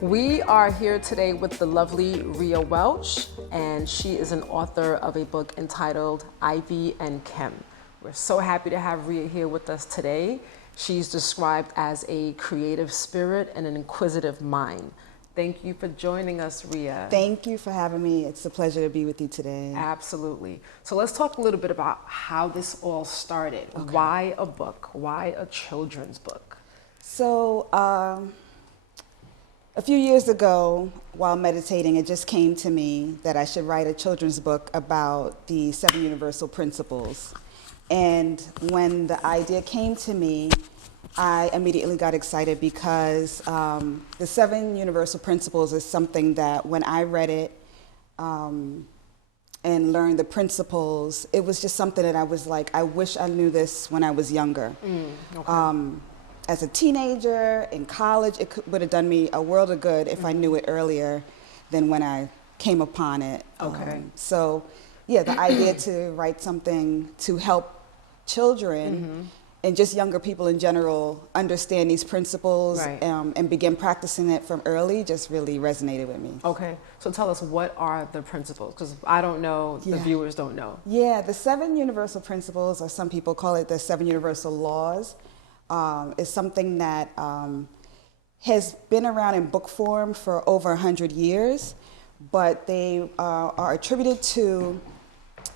We are here today with the lovely Rhea Welch, and she is an author of a book entitled Ivy and Kem. We're so happy to have Rhea here with us today. She's described as a creative spirit and an inquisitive mind. Thank you for joining us, Rhea. Thank you for having me. It's a pleasure to be with you today. Absolutely. So let's talk a little bit about how this all started. Okay. Why a book? Why a children's book? So, a few years ago, while meditating, it just came to me that I should write a children's book about the 7 universal principles. And when the idea came to me, I immediately got excited because the 7 universal principles is something that when I read it and learned the principles, it was just something that I was like, I wish I knew this when I was younger. Okay. As a teenager, in college, it would have done me a world of good if I knew it earlier than when I came upon it. Okay. So, yeah, the idea to write something to help children and just younger people in general understand these principles, right, and begin practicing it from early just really resonated with me. Okay, so tell us, what are the principles? Because I don't know, the viewers don't know. Yeah, the 7 universal principles, or some people call it the 7 universal laws, is something that has been around in book form for over 100 years, but they are attributed to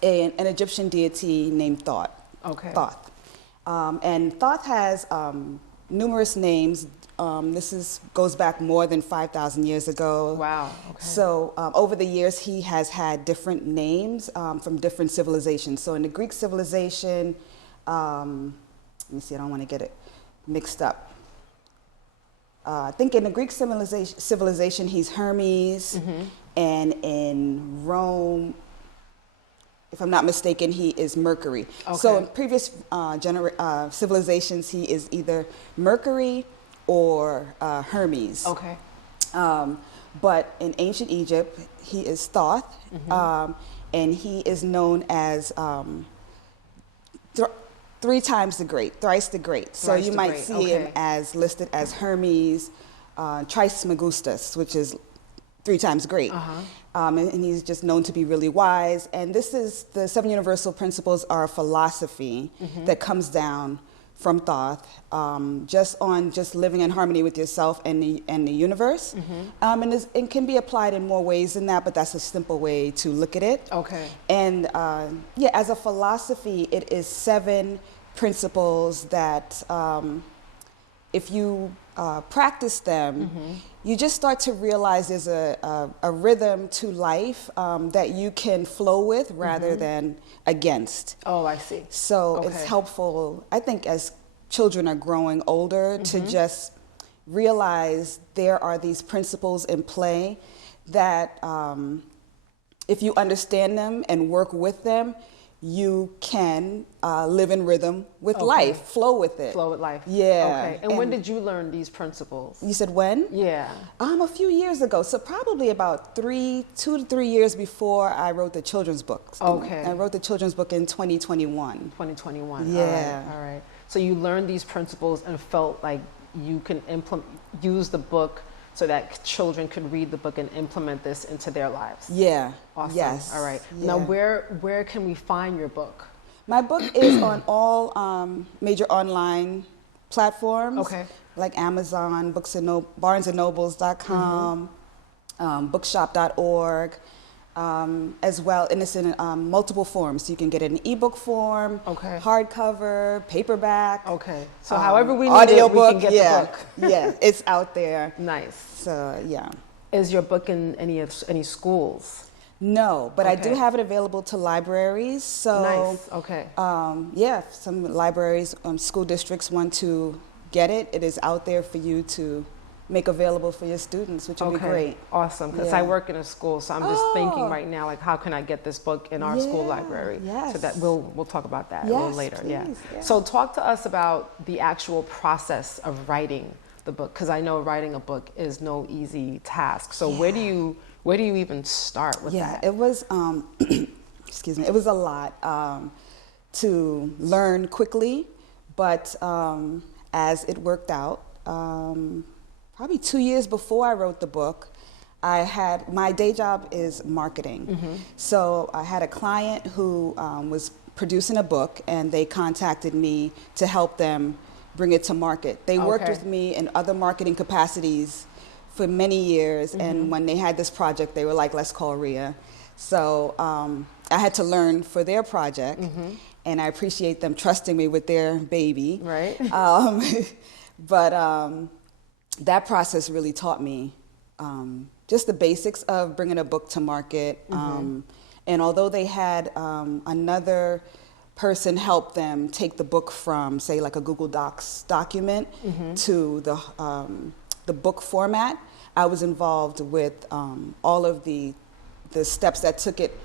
an Egyptian deity named Thoth. Okay. Thoth. And Thoth has numerous names. This goes back more than 5,000 years ago. Wow. Okay. So over the years, he has had different names from different civilizations. So in the Greek civilization, let me see, I don't want to get it mixed up. I think in the Greek civilization he's Hermes, and in Rome, if I'm not mistaken, he is Mercury. Okay. So in previous civilizations, he is either Mercury or Hermes. Okay. But in ancient Egypt, he is Thoth, and he is known as thrice the great. So you might see him as listed as Hermes, Trismegistus, which is 3 times great. And he's just known to be really wise. And this is, the 7 universal principles are a philosophy that comes down from Thoth, just living in harmony with yourself and the universe. And it can be applied in more ways than that, but that's a simple way to look at it. Okay. And as a philosophy, it is 7 principles that if you practice them, you just start to realize there's a rhythm to life that you can flow with rather than against. Oh, I see. So it's helpful, I think, as children are growing older to just realize there are these principles in play that if you understand them and work with them, you can live in rhythm with life, flow with it. Flow with life. Yeah. Okay. And when did you learn these principles? You said when? Yeah. A few years ago. So probably about 2 to 3 years before I wrote the children's book. Okay. I wrote the children's book in 2021. 2021. Yeah. All right. So you learned these principles and felt like you can use the book so that children could read the book and implement this into their lives. Yeah. Awesome. Yes. All right. Yeah. Now, where can we find your book? My book is on all major online platforms. Okay. Like Amazon, BarnesandNobles.com, bookshop.org, as well. And it's in multiple forms. So you can get it in ebook form, hardcover, paperback. Okay. So however we need audiobook, we can get the book. Yeah, it's out there. Nice. So, yeah. Is your book in any schools? No, but I do have it available to libraries. So, nice. Okay. If some libraries, school districts want to get it, it is out there for you to make available for your students, which would be great. Awesome, because I work in a school, so I'm just thinking right now, like, how can I get this book in our school library? Yes. So that we'll talk about that a little later. Please, yeah. So talk to us about the actual process of writing the book, because I know writing a book is no easy task. So where do you even start with that? It was excuse me, it was a lot to learn quickly, but as it worked out, probably 2 years before I wrote the book, my day job is marketing. So I had a client who was producing a book, and they contacted me to help them bring it to market. They worked with me in other marketing capacities for many years, and when they had this project, they were like, let's call Rhea. So I had to learn for their project, and I appreciate them trusting me with their baby. Right. But that process really taught me just the basics of bringing a book to market. And although they had another person help them take the book from, say, like a Google Docs document to the book format, I was involved with all of the steps that took it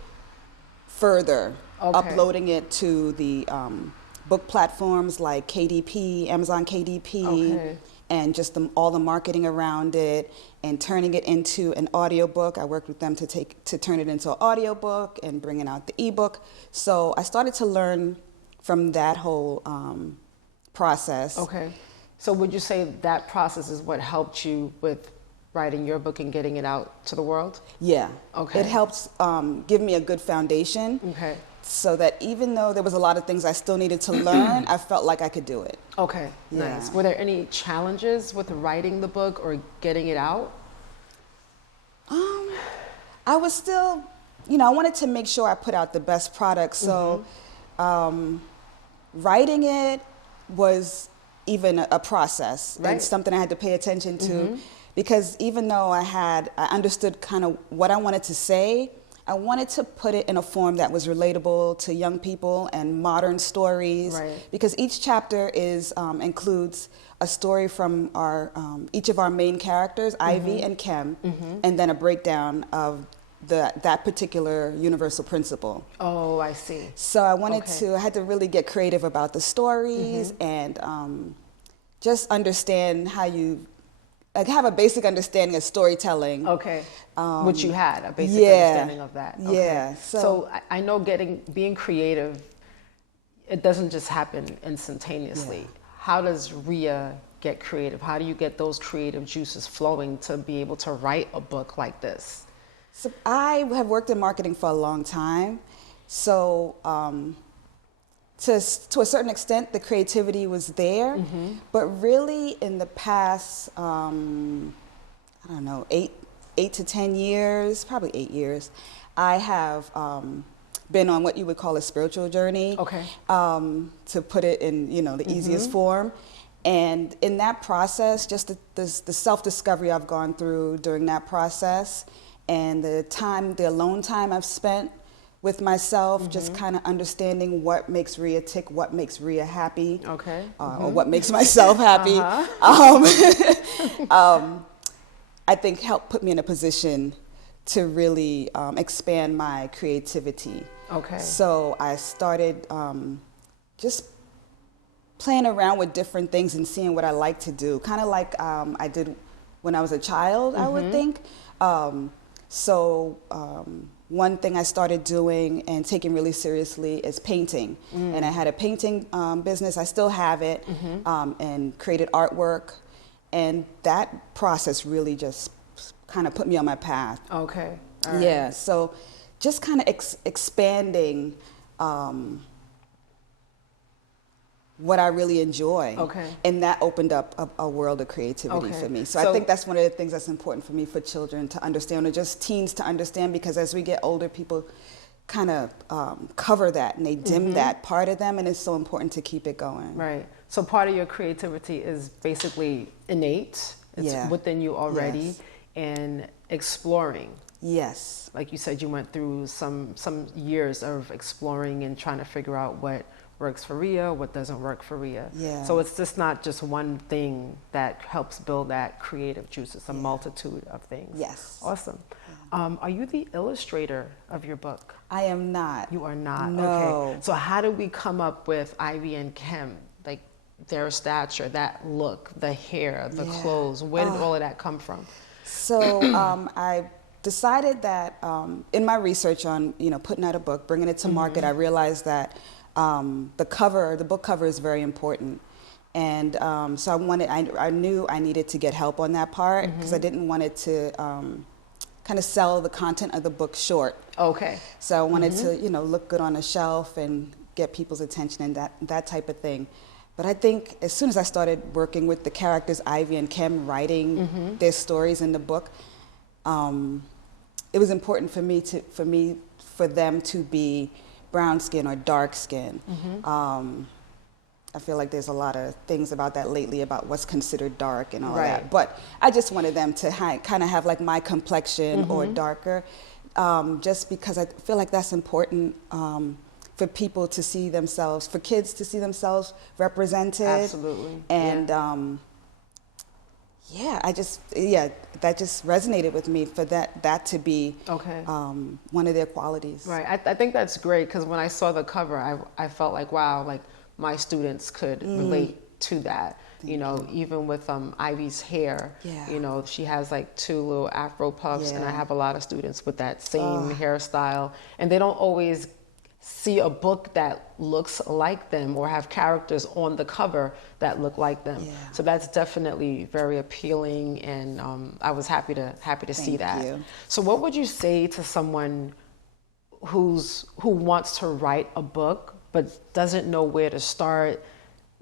further, uploading it to the book platforms like KDP, Amazon KDP, and just all the marketing around it, and turning it into an audiobook. I worked with them to turn it into an audiobook and bringing out the ebook. So I started to learn from that whole process. Okay. So would you say that process is what helped you with writing your book and getting it out to the world? Yeah. Okay. It helped give me a good foundation. Okay. So that even though there was a lot of things I still needed to learn, I felt like I could do it. Okay, Yeah. nice. Were there any challenges with writing the book or getting it out? I was still, I wanted to make sure I put out the best product. So writing it was even a process, and something I had to pay attention to, because even though I understood kind of what I wanted to say, I wanted to put it in a form that was relatable to young people and modern stories. Right. Because each chapter includes a story from each of our main characters, Ivy and Kem, and then a breakdown of that particular universal principle. Oh, I see. So I had to really get creative about the stories and just understand how you have a basic understanding of storytelling. Okay. Which you had a basic understanding of that. Okay. Yeah. So I know being creative, it doesn't just happen instantaneously. Yeah. How does Rhea get creative? How do you get those creative juices flowing to be able to write a book like this? So I have worked in marketing for a long time. So to a certain extent, the creativity was there, but really in the past, I don't know, 8 to 10 years, probably 8 years, I have been on what you would call a spiritual journey. Okay. To put it in, the easiest form. And in that process, just the self-discovery I've gone through during that process, and the alone time I've spent with myself, just kind of understanding what makes Rhea tick, what makes Rhea happy, or what makes myself happy. I think helped put me in a position to really expand my creativity. Okay. So I started just playing around with different things and seeing what I like to do, kind of like I did when I was a child, I would think. One thing I started doing and taking really seriously is painting. And I had a painting business, I still have it, and created artwork. And that process really just kind of put me on my path. Okay. All right. Yeah, so just kind of expanding what I really enjoy. Okay. And that opened up a world of creativity for me. So I think that's one of the things that's important for me for children to understand, or just teens to understand, because as we get older, people kind of cover that and they dim that part of them, and it's so important to keep it going. Right. So part of your creativity is basically innate. It's within you already, and exploring. Yes. Like you said, you went through some years of exploring and trying to figure out what works for Rhea, what doesn't work for Rhea. Yeah. So it's just not just one thing that helps build that creative juice. It's a multitude of things. Yes. Awesome. Yeah. Are you the illustrator of your book? I am not. You are not? No. Okay. So how did we come up with Ivy and Kem? Like their stature, that look, the hair, the clothes, where did all of that come from? So I decided that in my research on putting out a book, bringing it to market, I realized that the book cover is very important. And so I knew I needed to get help on that part because I didn't want it to kind of sell the content of the book short. Okay. So I wanted to, look good on a shelf and get people's attention and that type of thing. But I think as soon as I started working with the characters, Ivy and Kem, writing their stories in the book, it was important for them to be brown skin or dark skin. I feel like there's a lot of things about that lately about what's considered dark and all that. But I just wanted them to kind of have like my complexion or darker, just because I feel like that's important for people to see themselves, for kids to see themselves represented. Absolutely. And that just resonated with me for that to be one of their qualities. Right. I think that's great because when I saw the cover, I felt like, wow, like my students could relate to that. Even with Ivy's hair, she has like 2 little Afro puffs, and I have a lot of students with that same hairstyle, and they don't always see a book that looks like them or have characters on the cover that look like them. So that's definitely very appealing, and I was happy to see that. You. So what would you say to someone who wants to write a book but doesn't know where to start,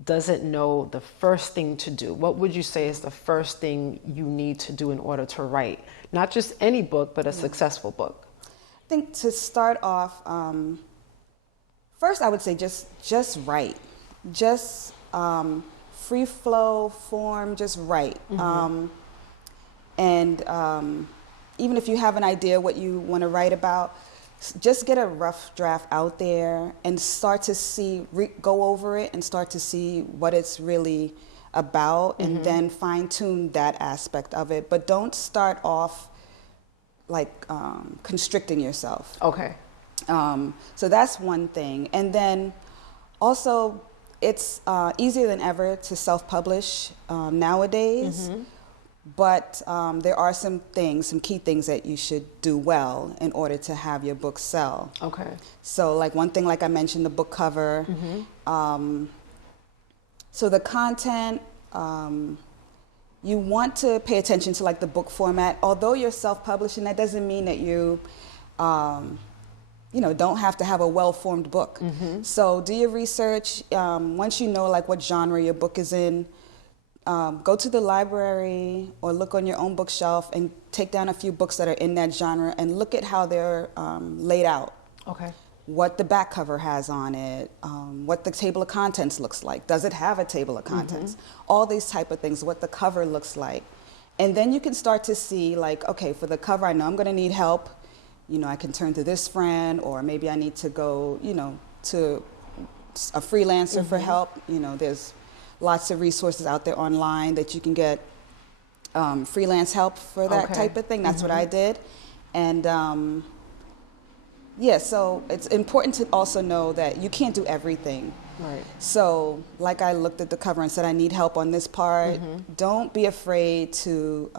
doesn't know the first thing to do? What would you say is the first thing you need to do in order to write not just any book, but a successful book? I think to start off, first I would say just write. Just free flow form, just write. And even if you have an idea what you want to write about, just get a rough draft out there and start to go over it and start to see what it's really about, and then fine tune that aspect of it. But don't start off like constricting yourself. Okay. So that's one thing. And then also it's easier than ever to self-publish nowadays. But there are some key things that you should do well in order to have your book sell. Okay. So like one thing, like I mentioned, the book cover. So the content, you want to pay attention to like the book format. Although you're self-publishing, that doesn't mean that you, don't have to have a well-formed book. So do your research. Once you know like what genre your book is in, go to the library or look on your own bookshelf and take down a few books that are in that genre and look at how they're laid out. Okay. What the back cover has on it, what the table of contents looks like. Does it have a table of contents? All these type of things, what the cover looks like. And then you can start to see like, okay, for the cover, I know I'm going to need help. I can turn to this friend, or maybe I need to go, to a freelancer for help. There's lots of resources out there online that you can get freelance help for that type of thing. That's what I did. And so it's important to also know that you can't do everything. Right. So like I looked at the cover and said, I need help on this part. Don't be afraid to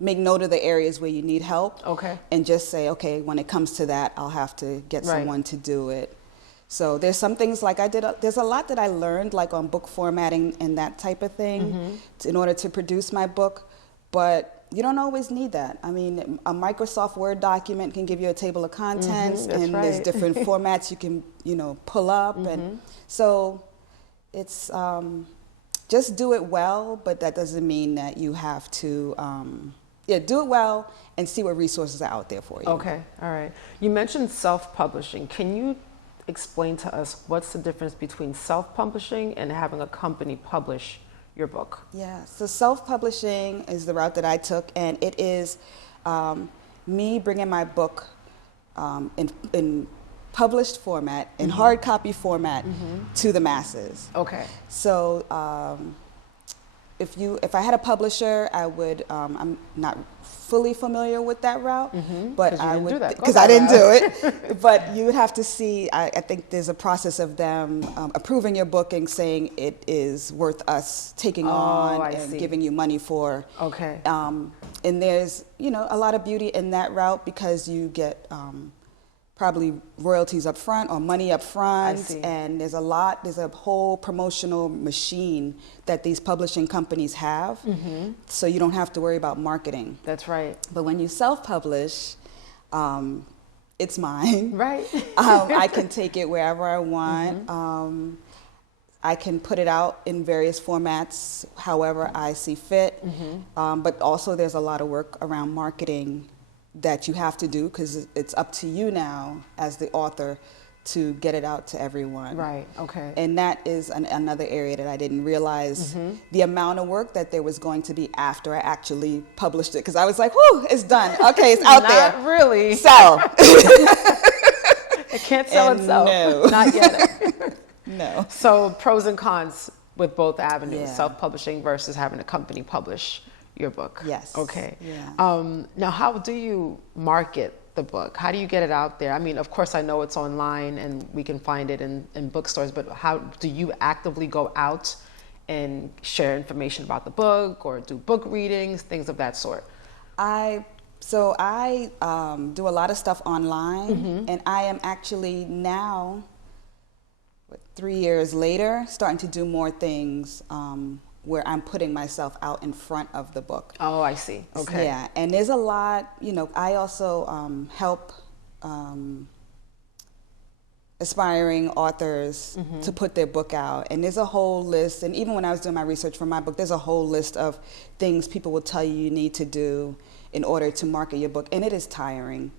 make note of the areas where you need help. Okay. And just say, okay, when it comes to that, I'll have to get someone to do it. So there's some things like there's a lot that I learned like on book formatting and that type of thing in order to produce my book, but you don't always need that. I mean, a Microsoft Word document can give you a table of contents, and there's different formats you can, pull up. And so it's just do it well, but that doesn't mean that you have to, do it well and see what resources are out there for you. Okay, all right. You mentioned self-publishing. Can you explain to us what's the difference between self-publishing and having a company publish your book? Yeah, so self-publishing is the route that I took, and it is me bringing my book in published format, in hard copy format, to the masses. Okay. So if I had a publisher, I would, I'm not fully familiar with that route, but I would, because I didn't do it, but you would have to see, I think there's a process of them approving your book and saying it is worth us taking on and giving you money for. Okay. And there's, a lot of beauty in that route because you get probably royalties up front or money up front. I see. And there's a whole promotional machine that these publishing companies have. So you don't have to worry about marketing. That's right. But when you self-publish, it's mine. Right. I can take it wherever I want. I can put it out in various formats, however I see fit. But also there's a lot of work around marketing that you have to do, because it's up to you now as the author to get it out to everyone. Right, okay. And that is another area that I didn't realize the amount of work that there was going to be after I actually published it. Because I was like, whew, it's done. Okay, it's out there. Not really. So. It can't sell itself. No. Not yet. No. So pros and cons with both avenues, Yeah. self-publishing versus having a company publish your book. Yes. Okay. Yeah. Now, how do you market the book? How do you get it out there? I mean, of course, I know it's online and we can find it in bookstores, but how do you actively go out and share information about the book or do book readings, things of that sort? I do a lot of stuff online, and I am actually now, 3 years later, starting to do more things where I'm putting myself out in front of the book. Oh, I see. Okay. Yeah, and there's a lot, I also help aspiring authors to put their book out. And there's a whole list, and even when I was doing my research for my book, there's a whole list of things people will tell you need to do in order to market your book. And it is tiring.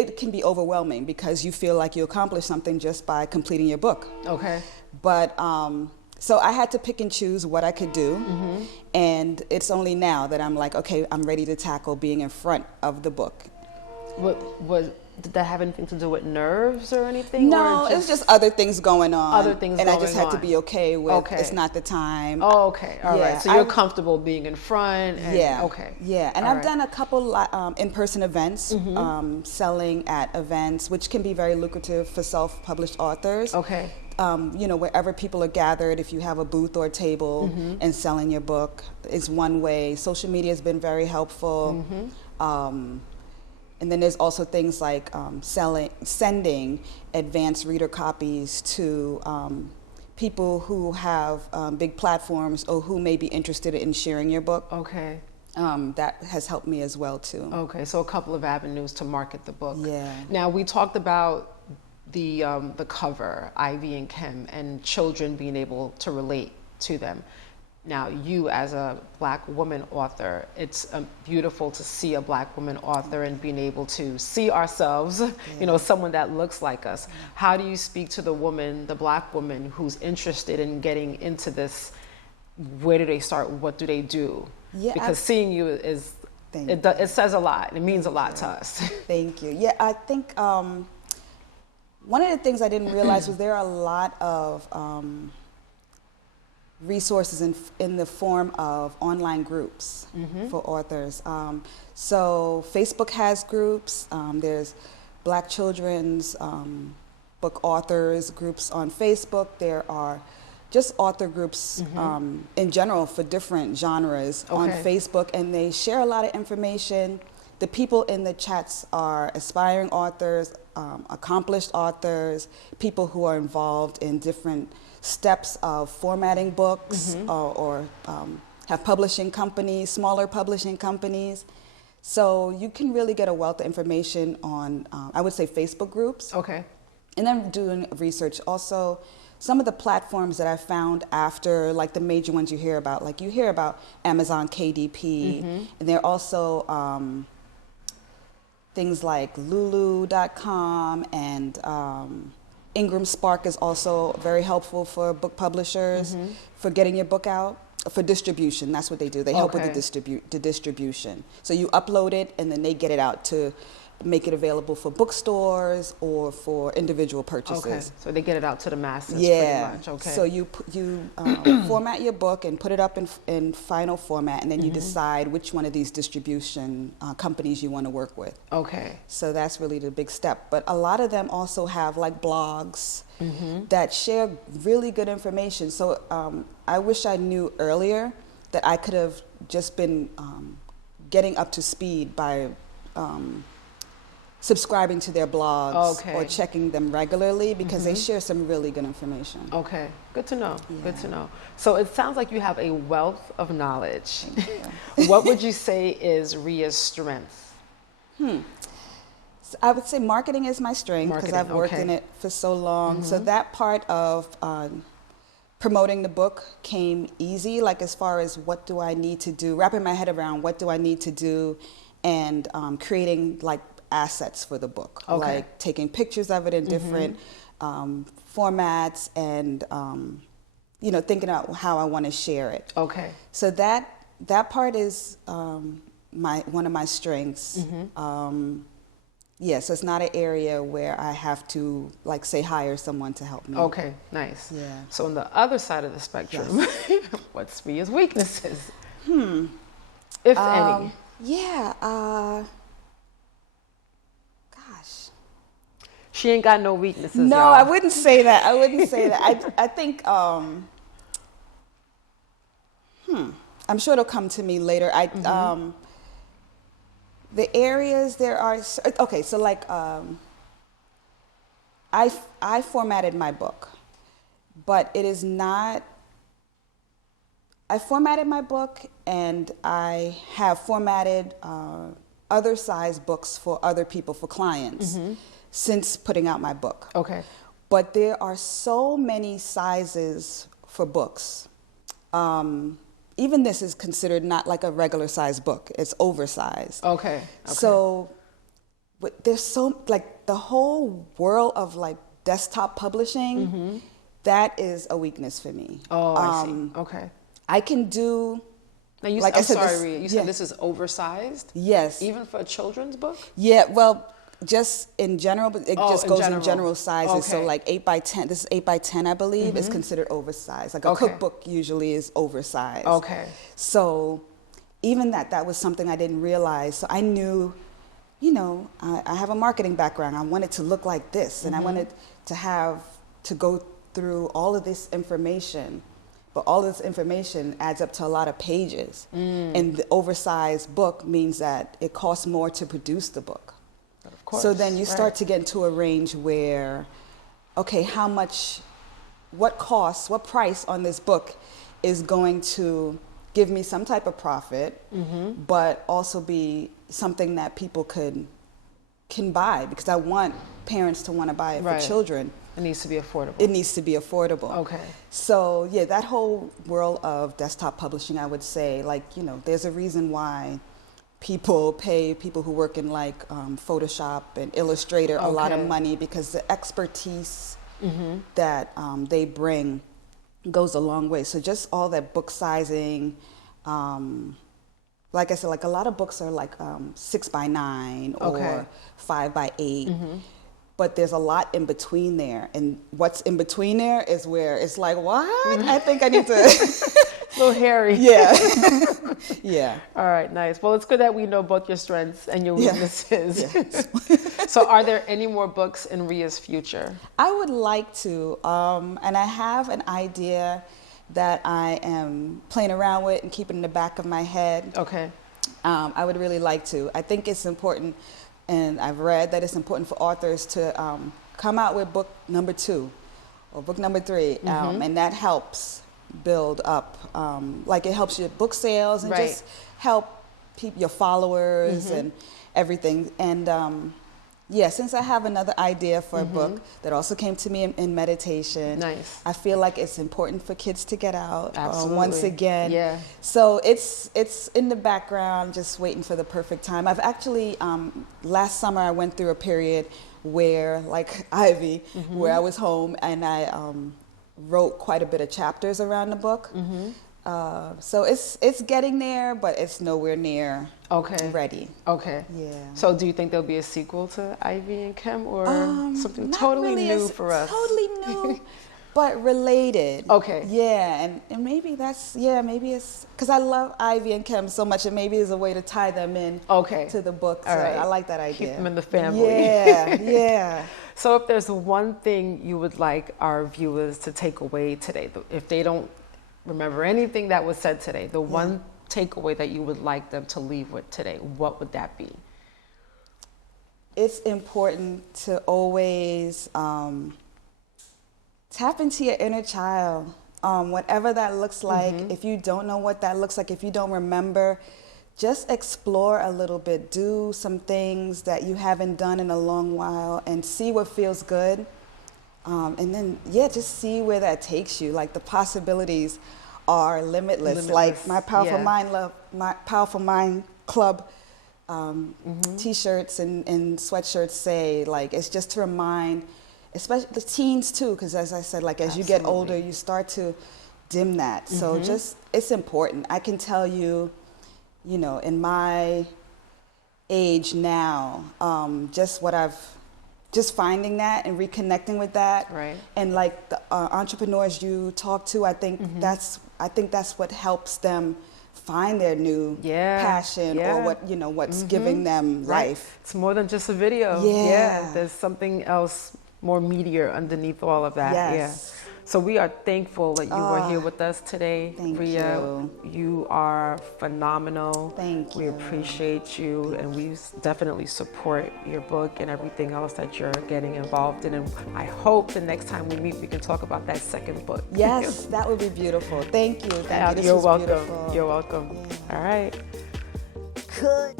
It can be overwhelming because you feel like you accomplished something just by completing your book. Okay. But so I had to pick and choose what I could do. And it's only now that I'm like, okay, I'm ready to tackle being in front of the book. Did that have anything to do with nerves or anything? No, it was just other things going on. Other things and going I just had to on. be okay with Okay. it's not the time. Oh, okay. All Yeah, right. So you're comfortable being in front. And, Yeah. Okay. Yeah, and All I've right. done a couple in-person events, selling at events, which can be very lucrative for self-published authors. Okay. Wherever people are gathered, if you have a booth or a table and selling your book is one way. Social media has been very helpful. And then there's also things like sending advanced reader copies to people who have big platforms or who may be interested in sharing your book. Okay. That has helped me as well too. Okay. So a couple of avenues to market the book. Yeah. Now we talked about the cover, Ivy and Kem, and children being able to relate to them. Now, you as a Black woman author, it's beautiful to see a Black woman author and being able to see ourselves, someone that looks like us. How do you speak to the woman, the Black woman who's interested in getting into this? Where do they start? What do they do? Yeah, because seeing you it says a lot. It means a lot to us. Thank you. Yeah, I think one of the things I didn't realize was there are a lot of resources in the form of online groups for authors. So Facebook has groups. There's Black children's book authors groups on Facebook. There are just author groups in general for different genres on Facebook, and they share a lot of information. The people in the chats are aspiring authors, accomplished authors, people who are involved in different steps of formatting books or have publishing companies, smaller publishing companies. So you can really get a wealth of information on, I would say, Facebook groups. Okay. And then doing research. Also, some of the platforms that I found after, like the major ones you hear about, like you hear about Amazon KDP, and there are also things like Lulu.com and Ingram Spark is also very helpful for book publishers for getting your book out. For distribution, that's what they do. They help with the distribution. So you upload it, and then they get it out to make it available for bookstores or for individual purchases. Okay, so they get it out to the masses Yeah. pretty much. Okay. So you format your book and put it up in final format, and then you decide which one of these distribution companies you want to work with. Okay. So that's really the big step. But a lot of them also have like blogs that share really good information. So I wish I knew earlier that I could have just been getting up to speed by subscribing to their blogs Okay. or checking them regularly because they share some really good information. Okay, good to know. Yeah. Good to know. So it sounds like you have a wealth of knowledge. Thank you. What would you say is Rhea's strength? So I would say marketing is my strength because I've worked in it for so long. So that part of promoting the book came easy, like as far as what do I need to do, wrapping my head around what do I need to do, and creating like assets for the book, like taking pictures of it in different formats and you know, thinking about how I want to share it. Okay. So that part is one of my strengths. Yeah, so it's not an area where I have to, like, say, hire someone to help me. Okay, nice. Yeah. So on the other side of the spectrum, what's Rhea's weaknesses? If any. Yeah. Gosh. She ain't got no weaknesses, No, y'all. I wouldn't say that. I wouldn't say that. I think. I'm sure it'll come to me later. The areas there are. Okay, so like, I formatted my book, but it is not. I formatted my book, and I have formatted other size books for other people, for clients, since putting out my book. Okay. But there are so many sizes for books. Even this is considered not like a regular size book. It's oversized. Okay. So there's so, like, the whole world of like desktop publishing, that is a weakness for me. Oh, I see. Okay. I can do, Now you like I'm I said, sorry, this- Rhea. You said this is oversized? yes. Even for a children's book? Yeah, well, just in general, but it just in goes general. in general sizes. So Okay. like 8 by 10, this is 8 by 10, I believe, is considered oversized. Like a Okay. cookbook usually is oversized. Okay. So even that was something I didn't realize. So I knew, you know, I have a marketing background. I wanted to look like this, and I wanted to go through all of this information. But all this information adds up to a lot of pages. And the oversized book means that it costs more to produce the book. Of course. So then you start to get into a range where, okay, what price on this book is going to give me some type of profit, but also be something that people can buy, because I want parents to want to buy it for children. It needs to be affordable. It needs to be affordable. Okay. So yeah, that whole world of desktop publishing, I would say, like, you know, there's a reason why people pay people who work in like Photoshop and Illustrator a lot of money, because the expertise that they bring goes a long way. So just all that book sizing, like I said, like a lot of books are like 6 by 9 or 5 by 8. But there's a lot in between there, and what's in between there is where it's like, what? I think I need to. A little hairy. Yeah. Yeah. All right, nice. Well, it's good that we know both your strengths and your weaknesses. Yeah. So are there any more books in Rhea's future? I would like to, and I have an idea that I am playing around with and keeping in the back of my head. Okay. I would really like to. I think it's important, and I've read that it's important for authors to come out with book number 2 or book number 3, and that helps build up, like it helps your book sales and just help your followers and everything. And yeah, since I have another idea for a book that also came to me in meditation, Nice. I feel like it's important for kids to get out once Absolutely. again. Yeah. So it's in the background, just waiting for the perfect time. I've actually, last summer I went through a period where, like Ivy, where I was home and I wrote quite a bit of chapters around the book. So it's getting there, but it's nowhere near ready. Okay. Yeah. So do you think there'll be a sequel to Ivy and Kem, or something Not totally really new for us? Totally new, but related. Okay. Yeah, and maybe maybe it's because I love Ivy and Kem so much, and maybe it's a way to tie them in to the book. So All right. I like that idea. Keep them in the family. Yeah, yeah. So if there's one thing you would like our viewers to take away today, if they don't remember anything that was said today, the one takeaway that you would like them to leave with today, what would that be? it's important to always tap into your inner child, whatever that looks like. If you don't know what that looks like, if you don't remember, just explore a little bit. Do some things that you haven't done in a long while and see what feels good. And then, just see where that takes you. Like, the possibilities are limitless. Like my Powerful Mind Club T-shirts and sweatshirts say, like, it's just to remind, especially the teens too, because as I said, like, as you get older, you start to dim that. So it's important. I can tell you, in my age now, just finding that and reconnecting with that, right? And like the entrepreneurs you talk to, I think that's what helps them find their new passion or what's giving them life. It's more than just a video. There's something else more meatier underneath all of that. So we are thankful that you were here with us today, Rhea. You are phenomenal. Thank you. We appreciate you, and we definitely support your book and everything else that you're getting involved in. And I hope the next time we meet, we can talk about that second book. Yes, that would be beautiful. Thank you. Thank you. You're welcome. Beautiful. You're welcome. Yeah. All right. Good.